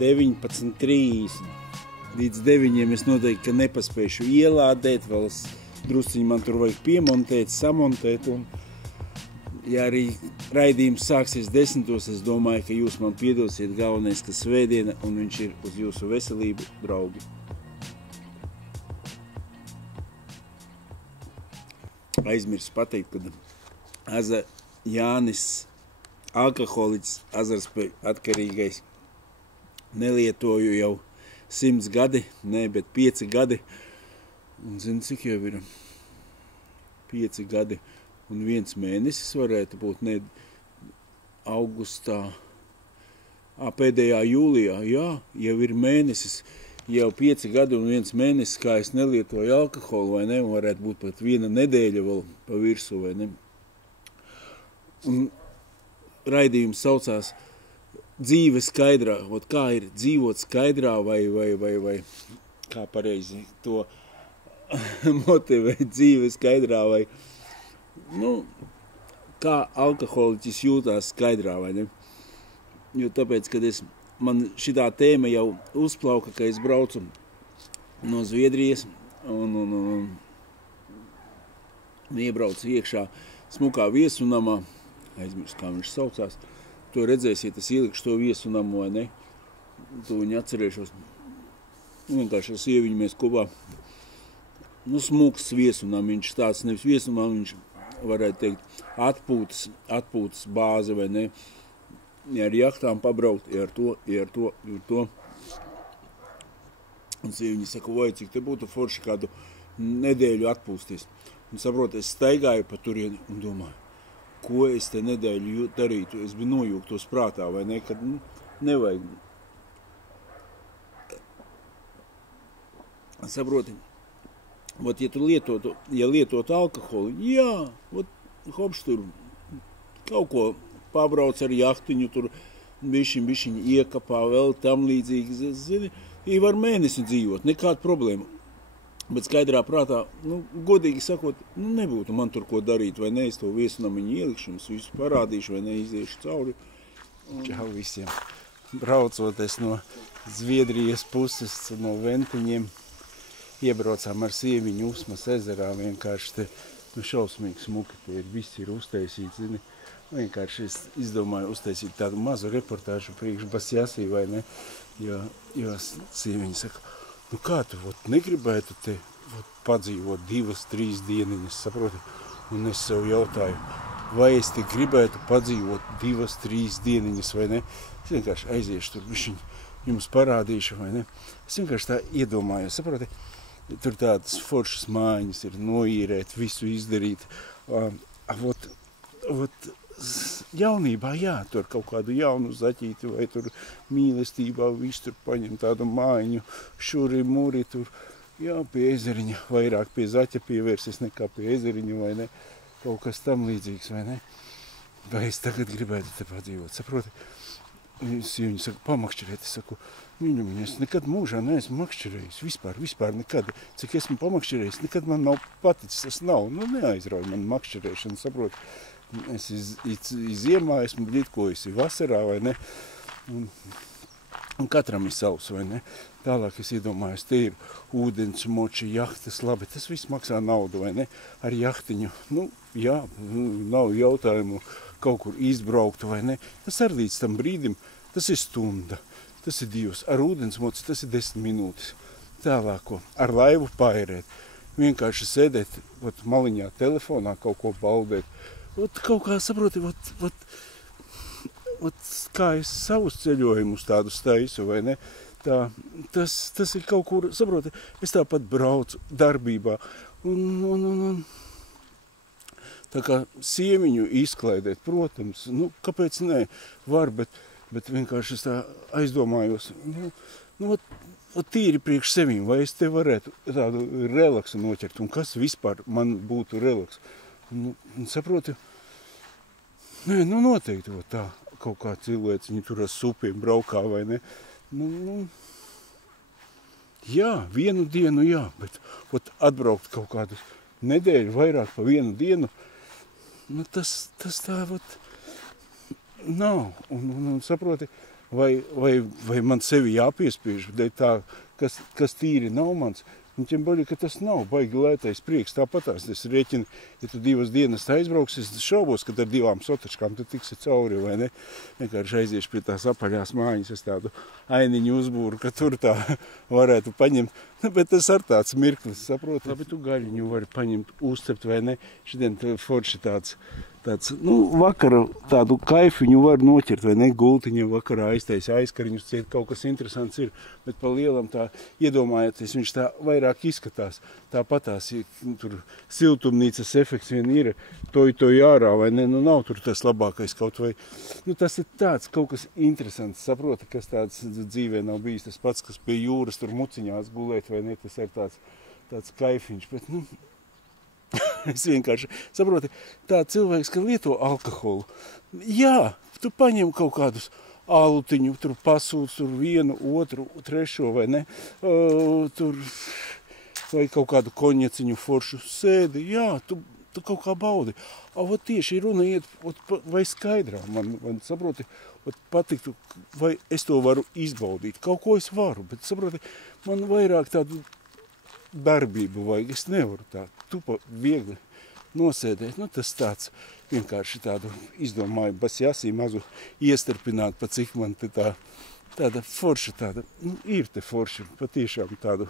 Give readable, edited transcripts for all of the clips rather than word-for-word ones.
19:30 līdz 9 es noteikti, ka nepaspēšu ielādēt, vēl drusciņi man tur vajag piemontēt, samontēt, un ja arī raidījums sāksies 10, es domāju, ka jūs man piedosiet, galvenais, ka svētdiena, un viņš ir uz jūsu veselību, draugi. Aizmirsu pateikt, kad Jānis, alkoholiķis, azarspēju atkarīgais, nelietoju jau 100 gadi, bet 5 gadi, un zinu, cik jau ir 5 gadi, un 1 mēnesis varētu būt, augustā, pēdējā jūlijā, jā, jau ir mēnesis, jau 5 gadi un 1 mēnesis, kā es nelietoju alkoholu, vai ne, un varētu būt pat 1 nedēļa vēl pa virsu, vai ne. Un raidījums saucās Dzīve skaidrā, kā ir dzīvot skaidrā, vai kā pareizi to motivēt dzīve skaidrā, vai, kā alkoholiķis jūtās skaidrā, vai ne? Jo tāpēc, kad man šitā tēma jau uzplauka, ka es braucu no Zviedrijas un iebraucu iekšā smukā viesunamā, aizmirsu, kā viņš saucās. To redzēsiet, es ielikšu to viesunamu, vai ne? To viņi atcerēšos. Vienkārši ar sieviņu mēs kopā. Smuks viesunam, viņš tāds nevis viesunam, viņš varētu teikt atpūtas bāze, vai ne? Ja ar jahtām pabraukt, ja ar to. Un sieviņa saka, vai cik te būtu forši kādu nedēļu atpūsties. Un saprot, es staigāju pa turieni un domāju, ko es te nedēļu darītu. Es biju nojūgtos prātā, vai ne, kad nevajag. Saproti, ja tu lietotu alkoholu, jā, hopš tur kaut ko pabrauc ar jahtiņu, tur bišķiņ iekapā, vēl tam līdzīgi, zini, var mēnesi dzīvot, nekāda problēma. Bet skaidrā prātā, godīgi sakot, nebūtu man tur ko darīt, vai ne, es to viesunamiņu ielikšu, jums visu parādīšu, vai ne, iziešu cauri. Čau visiem. Braucoties no Zviedrijas puses, no Ventiņiem, iebraucām ar sieviņu Usmas ezerā, vienkārši te, šausmīgi smuki, te viss ir uztaisīts, zini. Vienkārši es izdomāju uztaisīt tādu mazu reportāžu priekš Basjasī, vai ne, jo sieviņa saka, kā tu negribētu te padzīvot 2-3 dieniņas, saproti? Un es sev jautāju, vai es te gribētu padzīvot 2-3 dieniņas, vai ne? Es vienkārši aiziešu tur, višķiņ jums parādīšu, vai ne? Es vienkārši tā iedomājos, saproti? Tur tādas foršas mājiņas ir noīrēt, visu izdarīt. Jaunībā, jā, tur kaut kādu jaunu zaķīti vai tur mīlestībā visu tur paņem tādu mājiņu, šuri, muri tur, jā, pie ezeriņa, vairāk pie zaķa pievērsies nekā pie ezeriņa, vai ne, kaut kas tam līdzīgs, vai ne. Vai es tagad gribētu te padzīvot, saproti? Viņi saka, pamakšķerēt, es saku, mīļu, es nekad mūžā neesmu makšķerējis, vispār nekad. Cik esmu pamakšķerējis, nekad man nav paticis, tas nav, neaizrauj man makšķerēšana, saproti? Es ziemā esmu blitkojusi vasarā, vai ne, un katram ir savs, vai ne. Tālāk es iedomājos, te ir ūdens, moči, jahtas, labi, tas viss maksā naudu, vai ne, ar jahtiņu, jā, nav jautājumu kaut kur izbraukt, vai ne. Tas arī līdz tam brīdim, tas ir stunda, tas ir 2, ar ūdens moci tas ir 10 minūtes. Tālāko, ar laivu paērēt, vienkārši sēdēt, maliņā telefonā kaut ko baudēt. Kaut kā saproti, kā es savus ceļojumus tādus taisu, vai ne? Tas ir kaut kur, saproti, es tāpat braucu darbībā. Un tā kā sieviņu izklaidēt, protams, kāpēc nē, var, bet vienkārši es tā aizdomājos, tīri priekš sevīm, vai es te varētu tādu relaksu noķert, un kas vispār man būtu relaks? Saproti, noteikti tā, kaut kā cilvēks, viņi tur ar supiem braukā, vai ne? Jā, 1 dienu, jā, bet atbraukt kaut kādu nedēļu, vairāk pa 1 dienu, tas tā, nav. Un saproti, vai man sevi jāpiespiež, dēļ tā, kas tīri nav mans. Un tiem baļi, ka tas nav baigi lētais prieks. Tāpatās es rēķinu, ja tu 2 dienas aizbrauks, es šaubos, kad ar 2 sotačkām tu tiksi cauri, vai ne? Vienkārši aiziešu pie tās apaļās mājas, es tādu ainiņu uzbūru, ka tur tā varētu paņemt. Bet tas ar tāds mirklis, saproti? Labi, tu gaļiņu vari paņemt, uzcept, vai ne? Šodien forši tāds, vakara tādu kaifiņu var noķert, vai ne? Gultiņu vakarā aiztais aizkariņus, ciet kaut kas interesants ir. Bet pa lielam tā, iedomājieties, viņš tā vairāk izskatās. Tāpatās, ja tur siltumnīcas efekts vien ir, to ārā, vai ne? Nav tur tas labākais kaut vai. Tas ir tāds kaut kas interesants, saproti, kas tāds dzīvē nav bijis. Tas pats, kas pie jūras tur muciņās gulēt, vai ne? Tas ir tāds kaifiņš, bet, es vienkārši saproti, tā cilvēks, ka lieto alkoholu. Jā, tu paņem kaut kādus alutiņu, tur pasūc, tur 1, 2, 3, vai ne? Vai kaut kādu konjaciņu foršu sēdi. Jā, tu kaut kā baudi. Ot tieši runa iet, vai skaidrā man saproti, patiktu, vai es to varu izbaudīt. Kaut ko es varu, bet saproti, man vairāk tādu darbību vajag, es nevaru tā tupa viegli nosēdēt. Tas tāds vienkārši tādu izdomāju basjāsī mazu iestarpināt, pa cik man te tāda forša tāda, ir te forša, patiešām tādu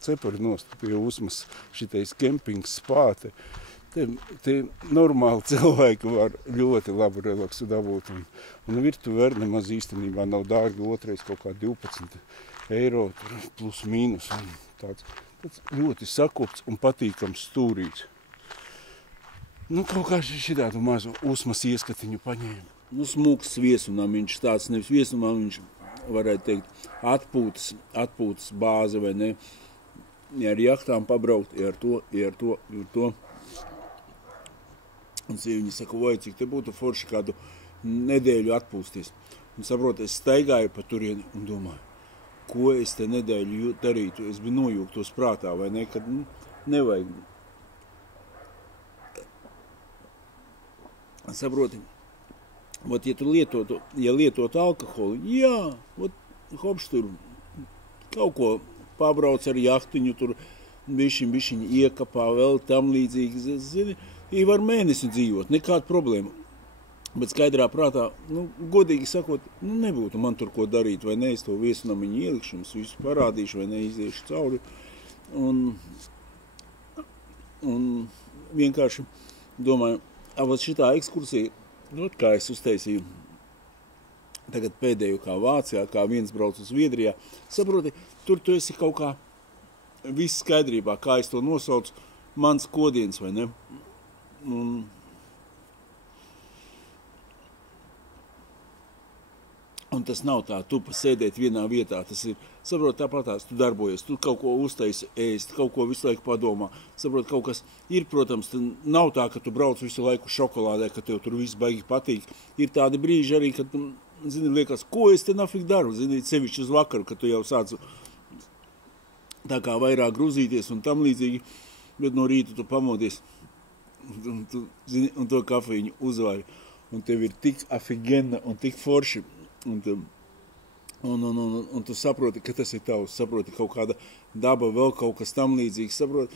cepari nost pie Usmas šitais kempings spāte. Te normāli cilvēki var ļoti labu relaksu dabūt, un virtuve nemaz īstenībā nav dārga, otrais kaut kā 12 eiro, plus mīnus, un tāds ļoti sakopts un patīkams stūrīts. Kaut kā šitādu mazu Usmas ieskatiņu paņēma. Smūgs viesunamiņš, tāds nevis viesunamiņš, varētu teikt, atpūtas bāze, vai ne? Ja ar jahtām pabraukt, ja ar to. Un sieviņi saka, vai cik te būtu forši kādu nedēļu atpūsties. Un saprot, es staigāju pa turieni un domāju, ko es te nedēļu darītu. Es biju nojūgtos prātā, vai ne, kad nevajag. Saproti, ja tu lietot alkoholu, jā, hopš tur kaut ko pabrauc ar jahtiņu, tur bišķiņ iekapā, vēl tam līdzīgi, zini, var mēnesi dzīvot, nekāda problēma. Bet skaidrā prātā, godīgi sakot, nebūtu man tur ko darīt, vai ne, es to viesunamiņu ielikšu, jums visu parādīšu, vai ne, iziešu cauri. Un vienkārši domāju, šitā ekskursija, kā es uztaisīju tagad pēdējo kā Vācijā, kā viens brauc uz Zviedrijā, saproti, tur tu esi kaut kā viss skaidrībā, kā es to nosaucu, mans kodiens, vai ne? Un tas nav tā, tu pasēdēt vienā vietā, tas ir, saprot, tāpatās, tu darbojies, tu kaut ko uztaisi ēst, kaut ko visu laiku padomā, saprot, kaut kas ir, protams, nav tā, ka tu brauc visu laiku šokolādē, ka tev tur viss baigi patīk, ir tādi brīži arī, kad, zini, liekas, ko es te nafik daru, zini, sevišķi uz vakaru, kad tu jau sāc tā kā vairāk gruzīties un tam līdzīgi, bet no rīta tu pamodies, un tu, zini, un to kafīņu uzvari, un tev ir tik afigena un tik forši, un tu saproti, ka tas ir tavs, saproti kaut kāda daba, vēl kaut kas tam līdzīgs, saproti,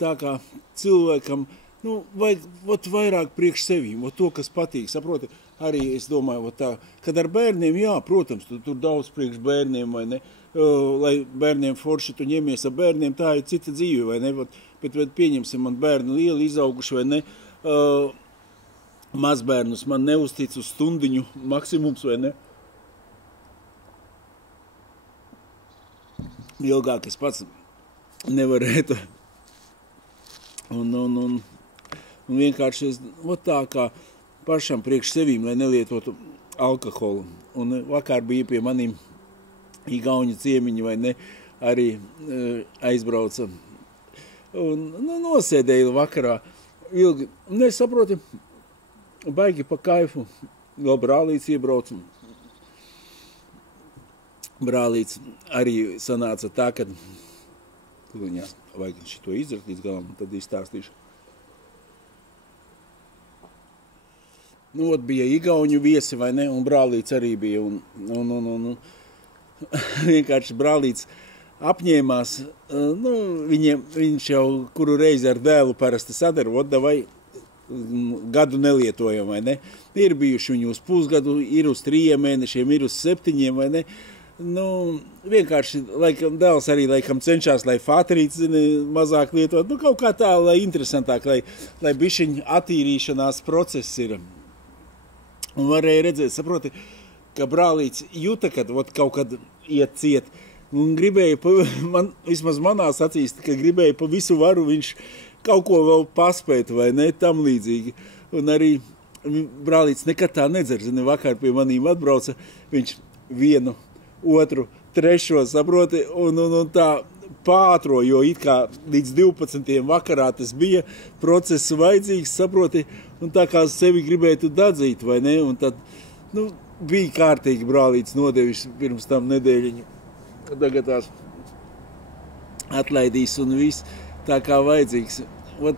tā kā cilvēkam, vajag vairāk priekš sevīm, to, kas patīk, saproti, arī es domāju, tā, kad ar bērniem, jā, protams, tu tur daudz priekš bērniem, vai ne, lai bērniem forši, tu ņemies ar bērniem, tā ir cita dzīve, vai ne, bet pieņemsim, man bērni lieli izauguši, vai ne, mazbērnus man neuztic uz stundiņu maksimums, vai ne? Ilgāk es pats nevarētu. Un vienkārši es, tā kā pašam priekš sevīm, lai nelietotu alkoholu. Un vakar bija pie maniem igauņu ciemiņi, vai ne, arī aizbrauca. Un nosēdēju vakarā ilgi. Un es saproti, baigi pa kaifu, vēl brālīts iebrauc. Brālīts arī sanāca tā, kad viņās vajag šito izrakt līdz galam, tad izstāstīšu. Nu, bija igauņu viesi, vai ne, un brālīts arī bija, un vienkārši brālīts apņēmās, nu, viņš jau kuru reizi ar dēlu parasti sadara, vai gadu nelietojam, vai ne? Ir bijuši viņi uz pusgadu, ir uz 3 mēnešiem, ir uz 7, vai ne? Nu, vienkārši, laikam, dēls arī, laikam, cenšās, lai fāterīts, mazāk lietot, nu, kaut kā tā, lai interesantāk, lai bišķiņ attīrīšanās process ir. Un varēja redzēt, saproti, ka brālīts jūta, kad kaut kad iet ciet, un gribēja, vismaz manās acīs, ka gribēja pa visu varu viņš kaut ko vēl paspēt, vai ne, tam līdzīgi. Un arī brālīts nekad tā nedzer, zini, vakar pie manīm atbrauca, viņš 1, 2, 3, saproti, un tā pātro, jo it kā līdz 12 vakarā tas bija process vajadzīgs, saproti, un tā kā sevi gribētu dadzīt, vai ne, un tad, nu, bija kārtīgi brālīts nodevis pirms tam nedēļiņu, tagad tās atlaidīs un viss tā kā vajadzīgs.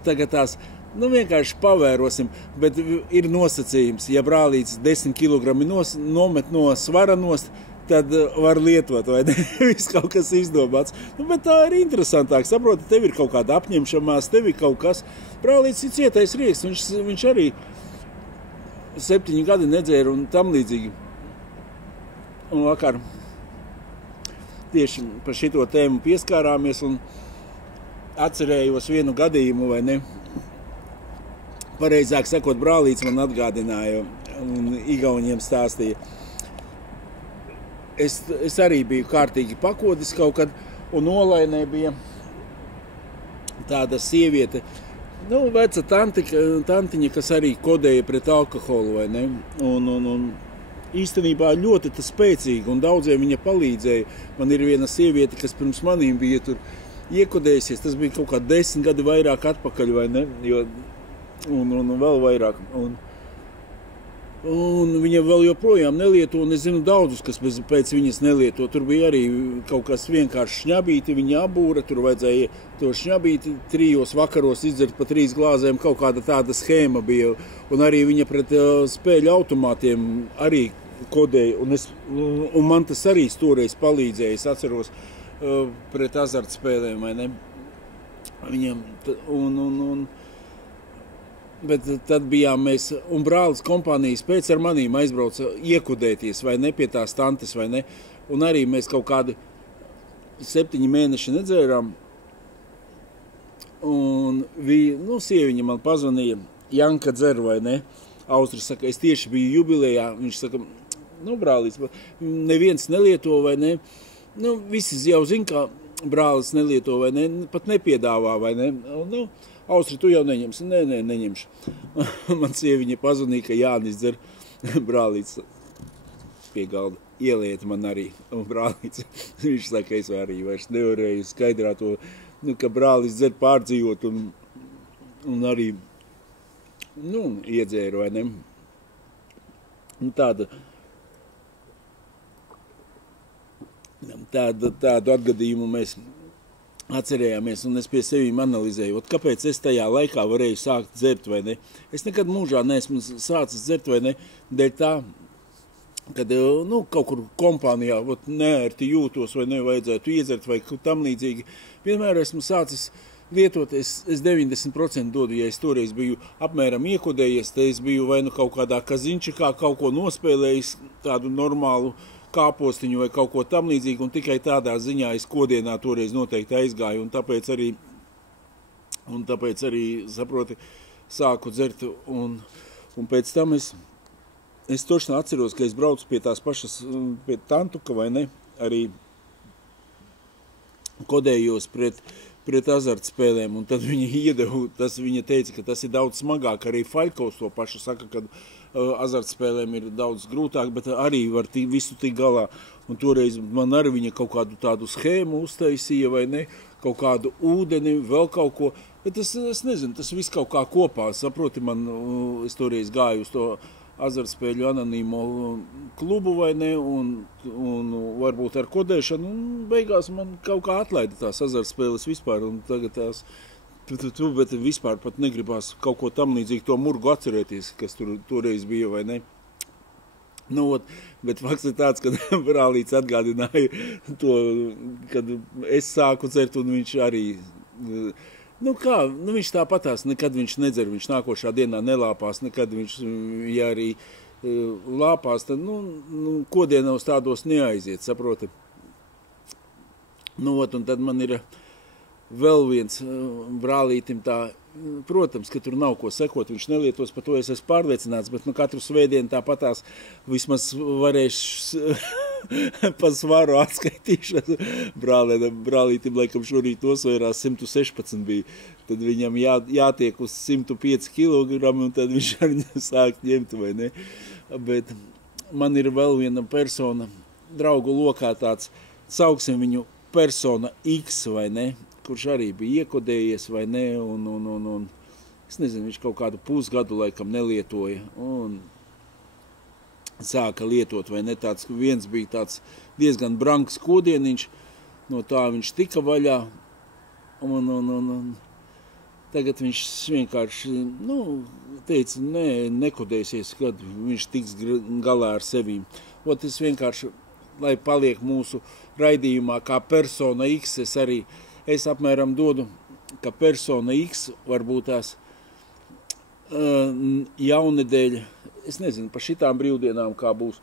Tagad tās, nu, vienkārši pavērosim, bet ir nosacījums, ja brālīts 10 kilogrami nomet no svara nost, tad var lietot, vai ne? Viss kaut kas izdomāts. Nu, bet tā ir interesantāk, saproti, tev ir kaut kāda apņemšamās, tev ir kaut kas. Brālīts ir cietais rieks, viņš arī 7 gadi nedzēra un tam līdzīgi. Un vakar tieši par šito tēmu pieskārāmies un atcerējos vienu gadījumu, vai ne? Pareizāk sakot, brālīts man atgādināja un igauņiem stāstīja. Es arī biju kārtīgi pakodis kaut kad, un Olainē bija tāda sieviete, nu, veca tantiņa, kas arī kodēja pret alkoholu, vai ne? Un īstenībā ļoti tas spēcīgi, un daudziem viņa palīdzēja. Man ir viena sieviete, kas pirms manīm bija tur iekodējusies, tas bija kaut kā 10 gadi vairāk atpakaļ, vai ne? Un vēl vairāk. Un viņa vēl joprojām nelieto, un es zinu daudzus, kas pēc viņas nelieto. Tur bija arī kaut kas vienkārši šņabīti, viņa abūra, tur vajadzēja to šņabīti 3 vakaros izdzert pa 3 glāzēm, kaut kāda tāda schēma bija. Un arī viņa pret spēļu automātiem arī kodēja, un man tas arī toreiz palīdzēja, es atceros, pret azartspēlēm, vai ne? Viņam, bet tad bijām mēs, un brālis kompānijas pēc ar manīm aizbrauca iekodēties, vai ne, pie tās tantes, vai ne, un arī mēs kaut kādi 7 mēneši nedzērām, un sieviņa man pazvanīja, Janka dzer, vai ne, Austris saka, es tieši biju jubilejā, viņš saka, nu, brālis, neviens nelieto, vai ne, nu, visi jau zin, kā brālis nelieto, vai ne, pat nepiedāvā, vai ne, nu, Austri, tu jau neņemsi? Nē, neņemšu. Man sieviņa pazvanīja, ka Jānis dzer, brālīts pie galda ieliet man arī. Un brālīts, viņš saka, es arī vairs nevarēju skaidrāt to, nu, ka brālis dzer pārdzīvot un arī, nu, iedzēru, vai ne? Un tādu atgadījumu mēs atcerējāmies, un es pie sevīm analizēju, kāpēc es tajā laikā varēju sākt dzert, vai ne? Es nekad mūžā neesmu sācis dzert, vai ne? Dēļ tā, kad, nu, kaut kur kompānijā neērti jūtos, vai nevajadzētu iedzert, vai tam līdzīgi. Vienmēr esmu sācis lietot, es 90% dodu, ja es toreiz biju apmēram iekodējies, te es biju vai nu kaut kādā kaziņčikā kaut ko nospēlējis, tādu normālu kāpostiņu vai kaut ko tam līdzīgu, un tikai tādā ziņā es kodienā toreiz noteikti aizgāju, un tāpēc arī, saproti, sāku dzert, un pēc tam es toši atceros, ka es braucu pie tās pašas, pie tantuka, vai ne, arī kodējos pret azartspēlēm, un tad viņa teica, ka tas ir daudz smagāk, arī Faļkovs to pašu saka, kad azartspēlēm ir daudz grūtāk, bet arī var visu tik galā. Un toreiz man arī viņa kaut kādu tādu schēmu uztaisīja, vai ne, kaut kādu ūdeni, vēl kaut ko, bet es nezinu, tas viss kaut kā kopā, saproti es toreiz gāju uz to azartspēļu anonīmo klubu, vai ne, un varbūt ar kodēšanu, un beigās man kaut kā atlaida tās azartspēles vispār, un tagad tās Bet vispār pat negribās kaut ko tam līdzīgi to murgu atcerēties, kas toreiz bija, vai ne? Nu, bet fakts ir tāds, ka brālīts atgādināja to, kad es sāku dzert, un viņš arī, viņš tāpatās, nekad viņš nedzer, viņš nākošā dienā nelāpās, nekad viņš, ja arī lāpās, tad, kodienos tādos neaiziet, saproti. Un tad man ir vēl viens brālītim tā, protams, ka tur nav ko sekot, viņš nelietos, par to es esmu pārliecināts, bet katru svētdienu tāpatās vismaz varēšu pa svaru atskaitīšanu. Brālītim, laikam, šorīt nosvērās 116 bija, tad viņam jātiek uz 105 kilogramu, un tad viņš arī sāk ņemt, vai ne? Bet man ir vēl viena persona, draugu lokā tāds, sauksim viņu persona X, vai ne? Kurš arī bija iekodējies, vai ne, un es nezinu, viņš kaut kādu pusgadu laikam nelietoja, un sāka lietot, vai ne, tāds, viens bija tāds diezgan branks kodieniņš, no tā viņš tika vaļā, un tagad viņš vienkārši, teica, nekodēsies, kad viņš tiks galā ar sevīm. Es vienkārši, lai paliek mūsu raidījumā kā persona X, es apmēram dodu, ka persona X varbūt tās jaunedēļa, es nezinu, pa šitām brīvdienām kā būs,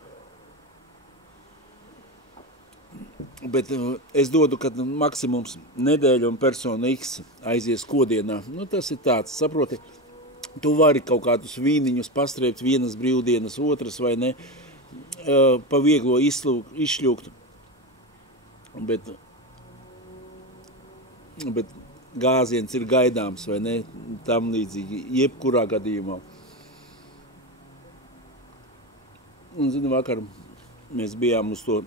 bet es dodu, ka maksimums nedēļa un persona X aizies kodienā. Tas ir tāds, saproti, tu vari kaut kādus vīniņus pastrēpt vienas brīvdienas, otras vai ne, pa vieglo izšļūkt, bet gāziens ir gaidāms, vai ne, tam līdzīgi, jebkurā gadījumā. Un, vakar mēs bijām uz to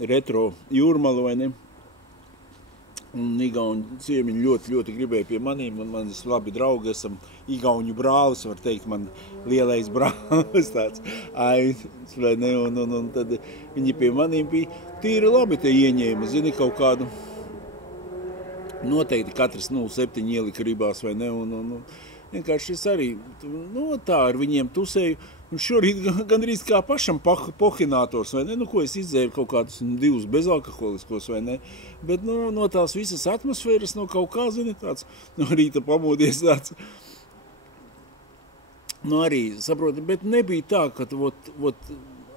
retro jūrmalu, vai ne, un igauņu ciemiņi ļoti gribēja pie manīm, un manis labi draugi, esam igauņu brālis, var teikt, man lielais brālis tāds, vai ne, un tad viņi pie manīm bija tīri labi te ieņēma, zini, kaut kādu, noteikti katrs 7 ielika ribās, vai ne, un vienkārši es arī, tā ar viņiem tusēju, un šorīt gandrīz kā pašam pohinators, vai ne, ko es izdzēru kaut kādus 2 bezalkoholiskos, vai ne, bet, no tās visas atmosfēras, no kaut kā, zini, tāds, no rīta pamodies tāds, arī, saproti, bet nebija tā, ka,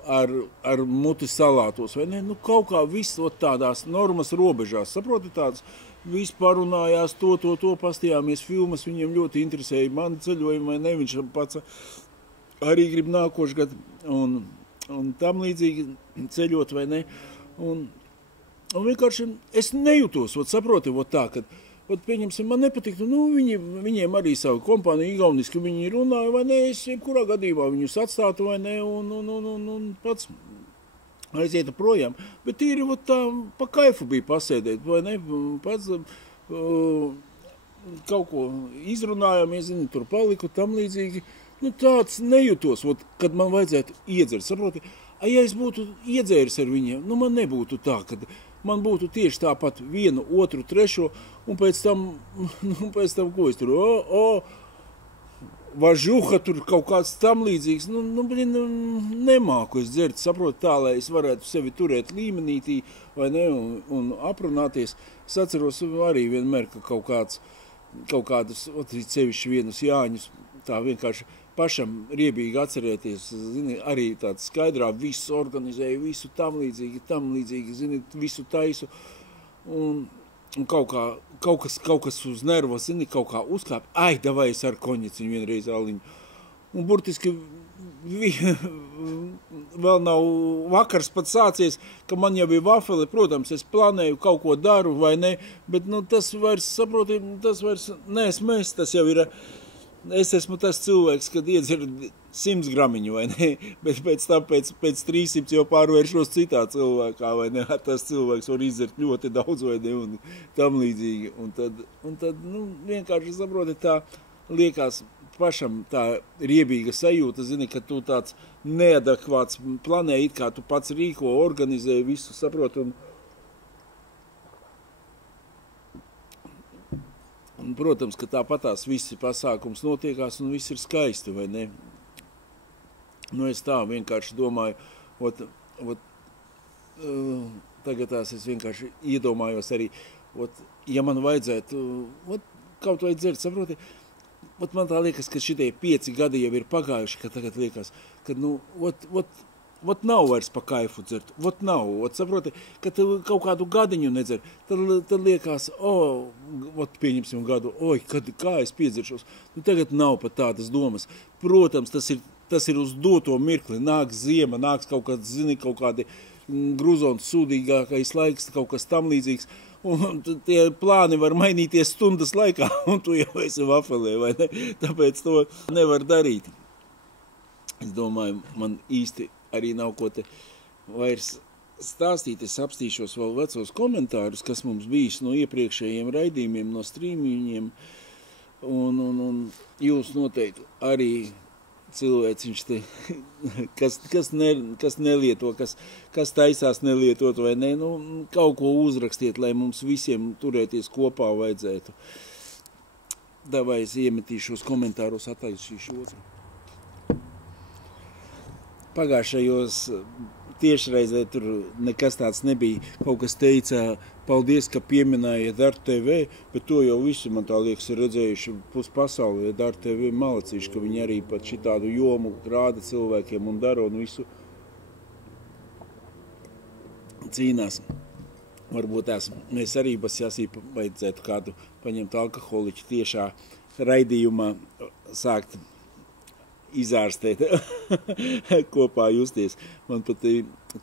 ar muti salātos, vai ne, kaut kā viss, tādās normas robežās, saproti, tāds, viss parunājās to, pastījāmies filmas, viņiem ļoti interesēja mani ceļojumi, vai ne, viņš pats arī grib nākošu gadu, un tam līdzīgi ceļot, vai ne, un vienkārši es nejūtos, saproti, tā, kad, pieņemsim, man nepatiktu, viņiem arī savu kompāniju igauniski, viņi runāja, vai ne, es jebkurā gadījumā viņus atstātu, vai ne, un pats aizietu projām, bet tīri tā pa kaifu bija pasēdēt, vai ne, pats kaut ko izrunājāmies, zini, tur paliku tam līdzīgi, tāds nejūtos, kad man vajadzētu iedzert, saproti, ja es būtu iedzēris ar viņiem, man nebūtu tā, kad man būtu tieši tāpat 1, 2, 3, un pēc tam, ko es tur, važuha tur kaut kāds tam līdzīgs, nemāku es dzert, saprotu tā, lai es varētu sevi turēt līmenītī, vai ne, un aprunāties. Es atceros arī vienmēr, ka kaut kādus, sevišķi vienus Jāņus, tā vienkārši pašam riebīgi atcerēties, zini, arī tāds skaidrā, visu organizēju, visu tam līdzīgi, zini, visu taisu, un kaut kas uz nerva, zini, kaut kā uzkāp, davai es ar koņeciņu vienreiz aliņu. Un burtiski vēl nav vakars pat sācies, ka man jau bija vafeli, protams, es planēju, kaut ko daru vai ne, bet tas vairs, saproti, neesmu es, tas jau ir, es esmu tas cilvēks, kad iedzer 100 gramiņu, vai ne, bet pēc tam pēc 300 jau pārvēršos citā cilvēkā, vai ne, tas cilvēks var izdzert ļoti daudz, vai ne, un tam līdzīgi, un tad vienkārši, saproti, tā liekas pašam tā riebīga sajūta, zini, ka tu tāds neadekvāts planē, it kā tu pats rīko, organizē visu, saproti, Un, protams, ka tāpatās visi pasākums notiekās un viss ir skaisti, vai ne? Nu, es tā vienkārši domāju, tagad tās es vienkārši iedomājos arī, ja man vajadzētu, kaut vai dzert, saproti, man tā liekas, ka šitie 5 gadi jau ir pagājuši, ka tagad liekas, ka, nu, nav vairs pa kaifu dzert, nav, saproti, ka tu kaut kādu gadiņu nedzer, tad liekas, pieņemsim gadu, kā es piedzeršos, nu, tagad nav pat tādas domas. Protams, tas ir uz doto mirkli, nāks ziema, nāks kaut kādi gruzons sūdīgākais laiks, kaut kas tam līdzīgs, un tie plāni var mainīties stundas laikā, un tu jau esi vafelē, vai ne? Tāpēc to nevar darīt. Es domāju, man īsti arī nav ko te vairs stāstīt. Es apstīšos vēl vecos komentārus, kas mums bijis no iepriekšējiem raidījumiem, no strīmiņiem, un jūs noteikti arī cilvēciņš te, kas nelieto, kas taisās nelietot vai ne, nu, kaut ko uzrakstiet, lai mums visiem turēties kopā vajadzētu. Davai es iemetīšos komentāros, attaisīšu otru. Pagājušajos tiešraizē tur nekas tāds nebija. Kaut kas teica, paldies, ka pieminējiet Dart TV, bet to jau visi, man tā liekas, ir redzējuši puspasaulē. Dart TV malacīši, ka viņi arī pat šitādu jomu rāda cilvēkiem un dara un visu cīnās. Varbūt mēs arī basjāsība vajadzētu kādu paņemt alkoholiķu tiešā raidījumā sākt izārstēt, kopā justies. Man pat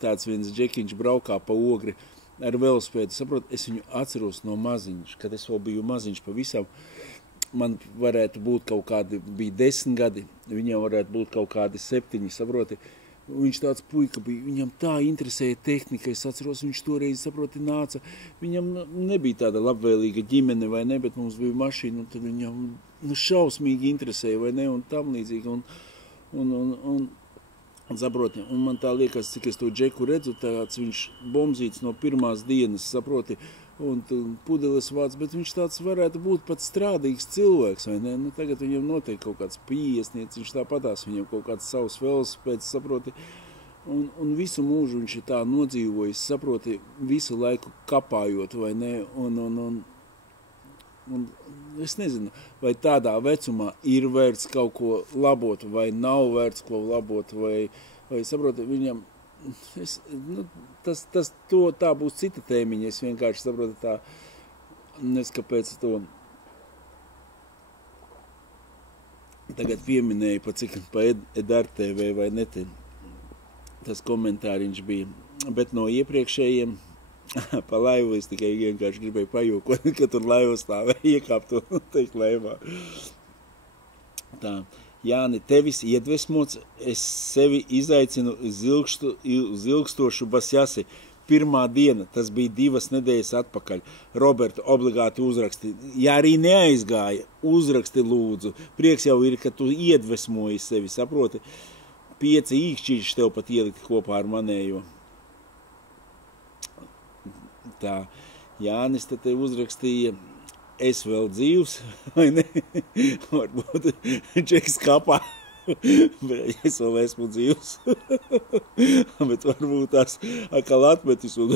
tāds viens džekiņš braukā pa Ogri ar velospēdu. Saprot, es viņu atceros no maziņš, kad es vēl biju maziņš pavisam. Man varētu būt kaut kādi, bija 10 gadi, viņam varētu būt kaut kādi 7, saproti. Viņš tāds puika bija, viņam tā interesēja tehnika, es atceros, viņš toreiz, saproti, nāca. Viņam nebija tāda labvēlīga ģimene, vai ne, bet mums bija mašīna, un tad viņam šausmīgi interesēja, vai ne, un tam līdzīgi, un saproti, un man tā liekas, cik es to džeku redzu, tāds viņš bombzīts no pirmās dienas, saproti, un pudeles vāc, bet viņš tāds varētu būt pat strādīgs cilvēks, vai ne? Nu, tagad viņam noteikti kaut kāds 50, viņš tāpatās, viņam kaut kāds savs velospēds, saproti, un visu mūžu viņš ir tā nodzīvojis, saproti, visu laiku kapājot, vai ne, un es nezinu, vai tādā vecumā ir vērts kaut ko labot, vai nav vērts ko labot, vai saproti, viņam, tā būs cita tēmiņa, es vienkārši saprotu tā, neskapēc to tagad pieminēju, pa Dart TV vai ne, tas komentāriņš bija, bet no iepriekšējiem pa laivu es tikai vienkārši gribēju pajokot, ka tur laivu stāvēja iekāpt un teikt laivā. Tā. Jāni, tevis iedvesmots, es sevi izaicinu uz ilgstošu basjasi. Pirmā diena, tas bija 2 nedēļas atpakaļ. Roberta, obligāti uzraksti. Ja arī neaizgāja, uzraksti lūdzu. Prieks jau ir, ka tu iedvesmoji sevi, saproti. 5 īkšķīši tev pat ielikt kopā ar manējo. Tā, Jānis te uzrakstīja, es vēl dzīvs, vai ne? Varbūt Džeks kapā, bet es vēl esmu dzīvs. Bet varbūt tās atkal atmetis un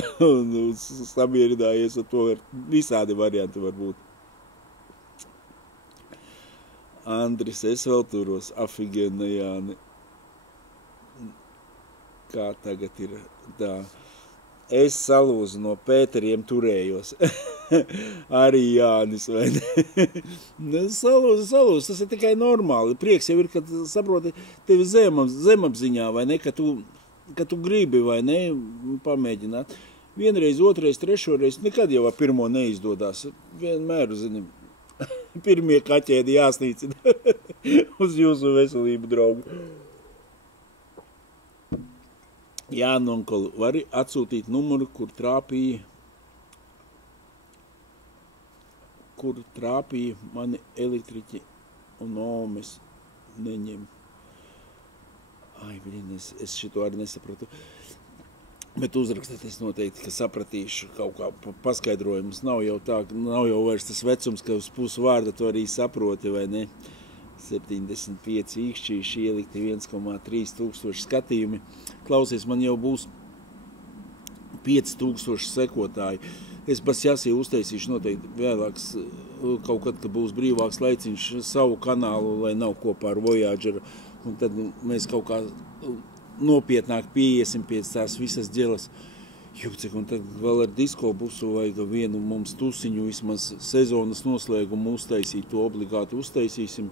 samierinājies ar to, visādi varianti var būt. Andris, es vēl turos, afigēna Jāni. Kā tagad ir tā? Es salūzu no Pēteriem turējos. Arī Jānis, vai ne? Salūzu, tas ir tikai normāli. Prieks jau ir, kad saproti tevi zemapziņā, vai ne, ka tu gribi, vai ne, pamēģināt. Vienreiz, otrais, trešoreiz, nekad jau ar pirmo neizdodās. Vienmēr, zini, pirmie kaķēdi jāsnīcina uz jūsu veselību, draugi. Jā, nonkoli, vari atsūtīt numuru, kur trāpīja mani elektriķi un omes neņem. Ai, blin, es šito arī nesapratu. Bet uzrakstīt es noteikti, ka sapratīšu kaut kā paskaidrojumus. Nav jau vairs tas vecums, ka uz pusu vārda to arī saproti, vai ne? 75 īkšķīši ielikti 1,3 tūkstoši skatījumi. Klausies, man jau būs 5000 sekotāji. Es pats jāsī uztaisīšu noteikti vēlāks, kaut kad, kad būs brīvāks laiciņš savu kanālu, lai nav kopā ar Voyageru. Un tad mēs kaut kā nopietnāk pieiesim pēc tās visas ģelas. Jūcik, un tad vēl ar disko busu vajag vienu mums tusiņu, vismaz sezonas noslēgumu uztaisīt, to obligāti uztaisīsim.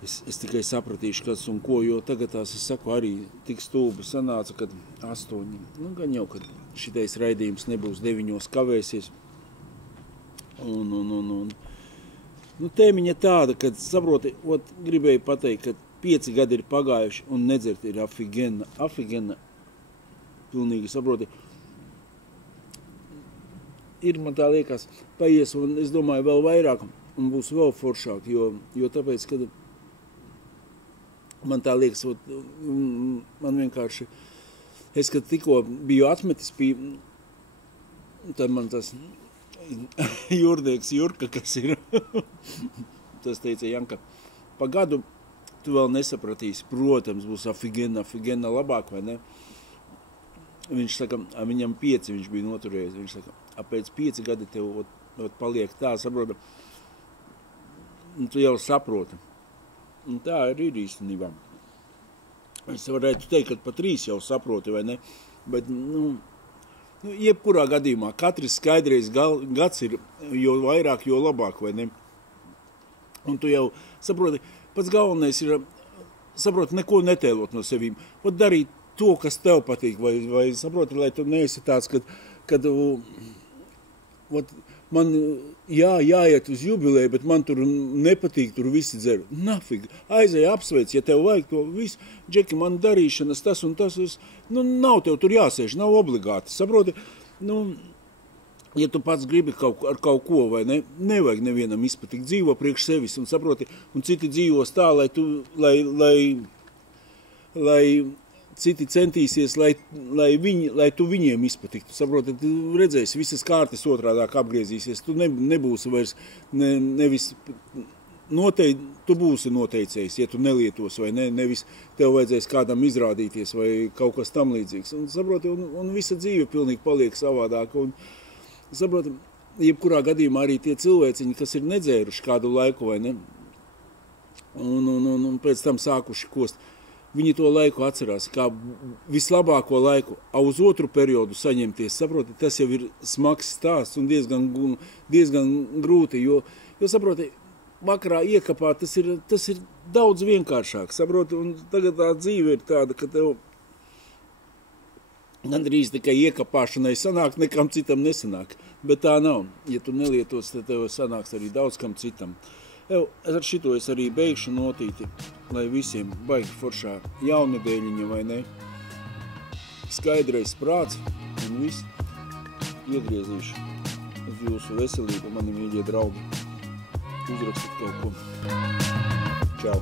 Es tikai sapratīšu, kas un ko, jo tagad tās, es saku, arī tik stulbi sanāca, kad 8, gan jau, kad šitais raidījums nebūs 9 kavēsies. Tēmiņa tāda, kad, saproti, gribēju pateikt, ka 5 gadi ir pagājuši un nedzert ir afigena, pilnīgi, saproti. Ir, man tā liekas, paies, un es domāju, vēl vairāk, un būs vēl foršāk, jo tāpēc, kad man tā liekas, man vienkārši, es, kad tikko biju atmetis, tad man tas jūrnieks Jurka, kas ir, tas teica Janka, pa gadu tu vēl nesapratīsi, protams, būs afigena labāk, vai ne? Viņš saka, viņam 5 viņš bija noturējis, viņš saka, pēc 5 gadi tev paliek tā, saprota, un tu jau saproti. Un tā ir īstenībā. Es varētu teikt, ka pa 3 jau saproti, vai ne? Bet, jebkurā gadījumā, katrs skaidrais gads ir, jo vairāk, jo labāk, vai ne? Un tu jau saproti, pats galvenais ir, saproti, neko netēlot no sevīm. Vat darīt to, kas tev patīk, vai saproti, lai tu neesi tāds, kad man jāiet uz jubileju, bet man tur nepatīk, tur visi dzer. Nafig, aizēj apsveic, ja tev vajag to visu, Džeki, man darīšanas tas un tas, nav tev tur jāsēž, nav obligāti, saproti, ja tu pats gribi ar kaut ko, vai ne, nevajag nevienam izpatikt, dzīvo priekš sevis, un saproti, un citi dzīvos tā, lai citi centīsies, lai tu viņiem izpatiktu. Saproti, tu redzēsi, visas kārtas otrādāk apgriezīsies, tu nebūsi vairs nevis tu būsi noteicējis, ja tu nelietos, vai nevis tev vajadzēs kādam izrādīties, vai kaut kas tam līdzīgs. Un, saproti, un visa dzīve pilnīgi paliek savādāk, un saproti, jebkurā gadījumā arī tie cilvēciņi, kas ir nedzēruši kādu laiku, vai ne, un pēc tam sākuši kost, viņi to laiku atcerās, kā vislabāko laiku, uz otru periodu saņemties, saproti, tas jau ir smags stāsts un diezgan grūti, jo saproti, vakarā iekapāt, tas ir daudz vienkāršāk, saproti, un tagad tā dzīve ir tāda, ka tev gandrīz tikai iekapāšanai sanāk, nekam citam nesanāk, bet tā nav, ja tu nelietos, tad tev sanāks arī daudz kam citam. Ar šito es arī beigšu notīti, lai visiem baigi foršā jaunedēļiņa, vai ne? Skaidrais prāts un viss iegriezīšu uz jūsu veselību, mani mīļie draugi. Uzrakstīt kaut ko. Čau!